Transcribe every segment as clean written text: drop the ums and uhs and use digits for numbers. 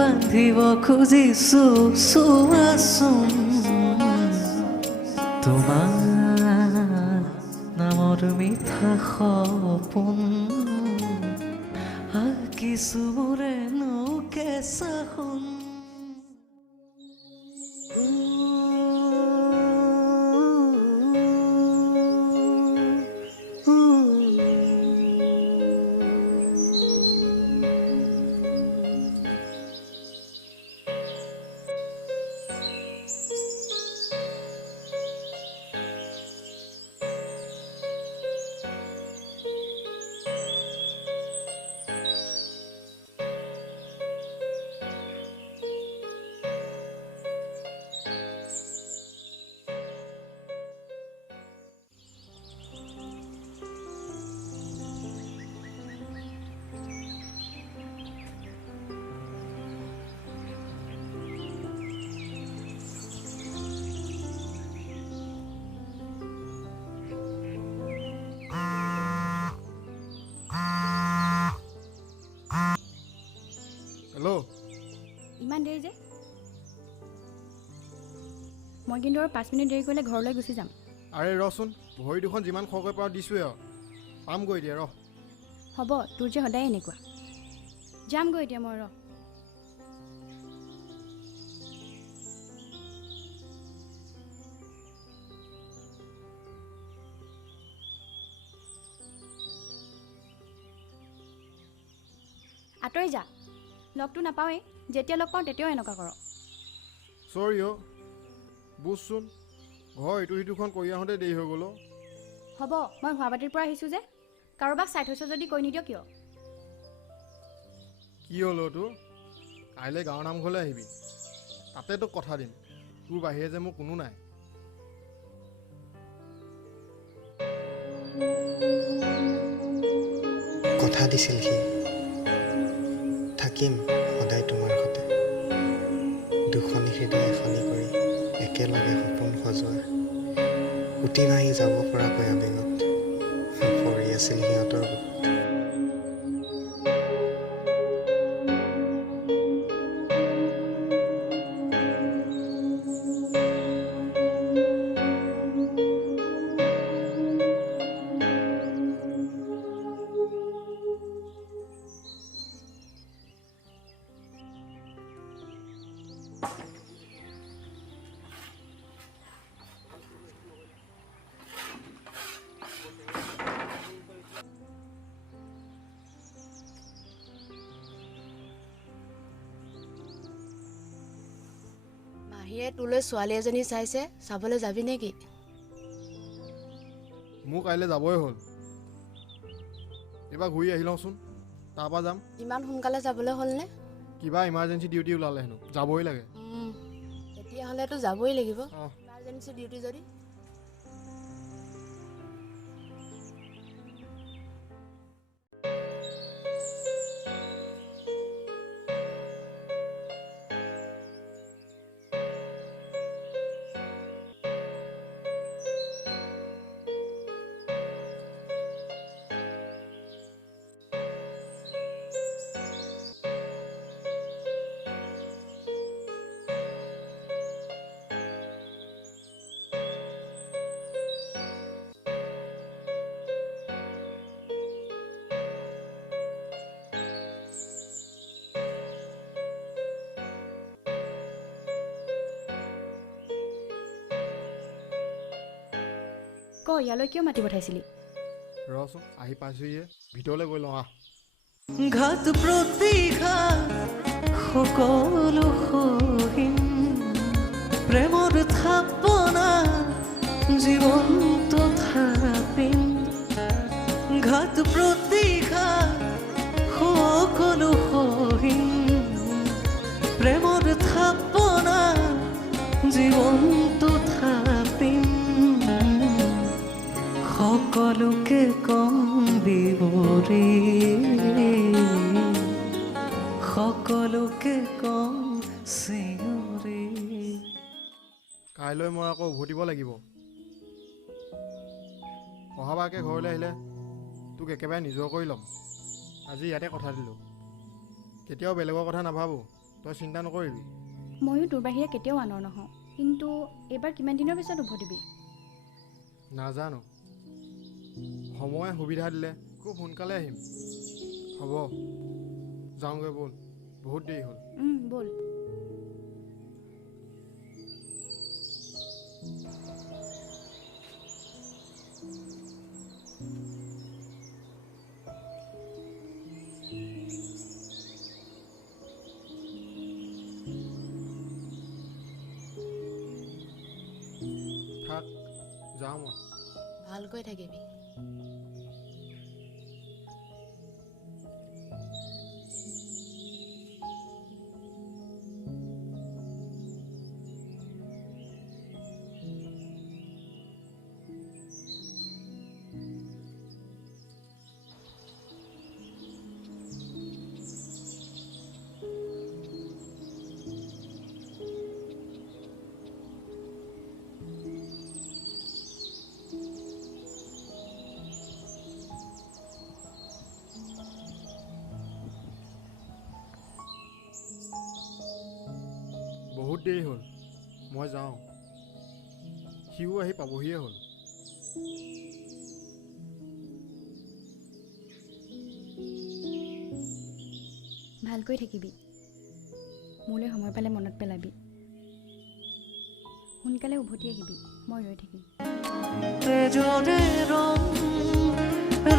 বান্ধিব খুজিছো চোৱাচোন তোমাৰ নামৰ মিঠা সপোন আঁকিছো মোৰেনো কেঁচা সোণ হেল্ল' ইমান দেৰি যে মই কিন্তু আৰু 5 মিনিট দেৰি কৰিলে ঘৰলৈ গুচি যাম আৰে ৰচোন ভৰি দুখন যিমান খৰকৈ পাৰ দিছোঁৱে আৰু পামগৈ এতিয়া ৰ হ'ব তোৰ যে সদায় এনেকুৱা যামগৈ এতিয়া মই ৰ আঁতৰি যা লগটো নাপাওঁৱেই যেতিয়া লগ পাওঁ তেতিয়াও এনেকুৱা কৰ চৰি অ' বুজচোন ঘৰ ইটো সিটোখন কৰি আহোঁতে দেৰি হৈ গ'ল হ'ব মই গুৱাহাটীৰ পৰা আহিছোঁ যে কাৰোবাক চাই থৈছ যদি কৈ নিদিয় কিয় কি হ'ল তোৰ কাইলৈ গাঁৱৰ নামঘৰলৈ আহিবি তাতে তোক কথা দিম তোৰ বাহিৰে যে মোৰ কোনো নাই কথা দিছিল সি থাকিম সদায় তোমাৰ সতে দুখনি হৃদয় এখনি কৰি একেলগে সপোন সজোৱা উটি ভাঙি যাব পৰাকৈ আবেগত পৰি আছিল সিহঁতৰ গোট মাহীয়ে তোলৈ ছোৱালী এজনী চাইছে চাবলৈ যাবি নেকি মোৰ কাইলৈ যাবই হ'ল এইবাৰ ঘূৰি আহি লওঁচোন তাৰপৰা যাম ইমান সোনকালে যাবলৈ হ'লনে কিবা ইমাৰ্জেঞ্চি ডিউটি ওলালে হেনো যাবই লাগে তেতিয়াহ'লেতো যাবই লাগিব অঁ ইমাৰ্জেঞ্চি ডিউটি যদি ক ইয়ালৈ কিয় মাতি পঠাইছিলি ৰচোন আহি পাইছোঁহিয়ে ভিতৰলৈ গৈ লওঁ আহ ঘাত প্ৰতিঘাত সকলো সহিম প্ৰেমৰ থাপনা জীৱন্ত থাপিম ঘাত প্ৰতিঘাত সকলো সহিম প্ৰেমৰ থাপনা জীৱন্ত থাপিম সকলোকে কম বিৱৰি সকলোকে কম চিঞৰি কাইলৈ মই আকৌ উভতিব লাগিব অহাবাৰকে ঘৰলৈ আহিলে তোক একেবাৰে নিজৰ কৰি ল'ম আজি ইয়াতে কথা দিলোঁ কেতিয়াও বেলেগৰ কথা নাভাবোঁ তই চিন্তা নকৰিবি। ময়ো তোৰ বাহিৰে কেতিয়াও আনৰ নহওঁ, কিন্তু এইবাৰ কিমান দিনৰ পিছত উভতিবি? নাজানো, সময়ে সুবিধা দিলে খুব সোনকালে আহিম। হ'ব, যাওঁগৈ ব'ল, বহুত দেৰি হ'ল। ব'ল। থাক, যাওঁ মই। ভালকৈ থাকিবি। বহুত দেৰি হ'ল, মই যাওঁ। সিও আহি পাবহিয়ে হ'ল। ভালকৈ থাকিবি, মোলৈ সময় পালে মনত পেলাবি। সোনকালে উভতি আহিবি, মই ৰৈ থাকিম। তেজৰে ৰং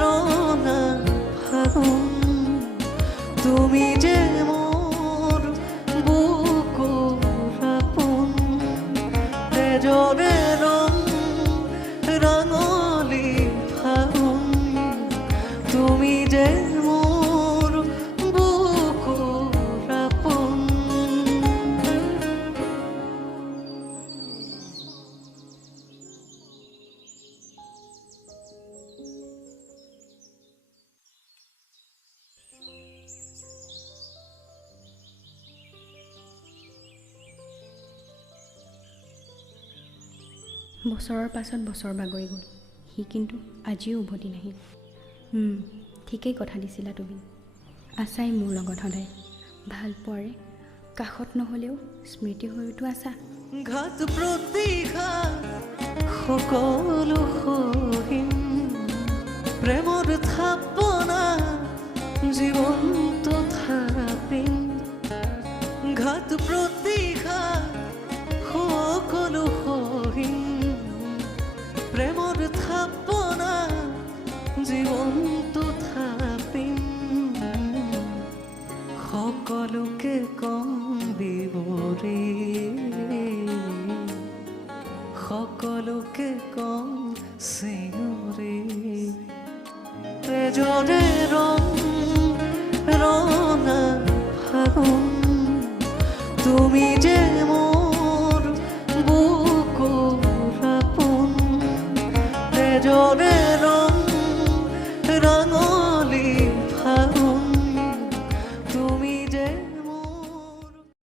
ৰঙা ফাগুন, তুমি যে মোৰ বুকুৰ আপোন। তেজৰে ৰং ৰাঙলী ফাগুন, তুমি যে মোৰ বুকুৰ আপোন। বছৰৰ পাছত বছৰ বাগৰি গ'ল, সি কিন্তু আজিও উভতি নাহিল। ঠিকেই কথা দিছিলা তুমি, আছাই মোৰ লগত সদায়। ভাল পোৱাৰে কাষত নহ'লেও স্মৃতি হৈতো আছা। ঘাত প্ৰতিঘাত সকলো সহিম, প্ৰেমৰ থাপনা জীৱন্ত থাপিম। ঘাত প্ৰতিঘাত সকলো সহিম, প্ৰেমৰ থাপনা জীৱন্ত থাপিম। সকলোকে কম বিৱৰি, সকলোকে কম চিঞৰি। তেজৰে ৰং ৰঙা ফাগুন, তুমি যে মোৰ বুকুৰ আপোন। তেজৰে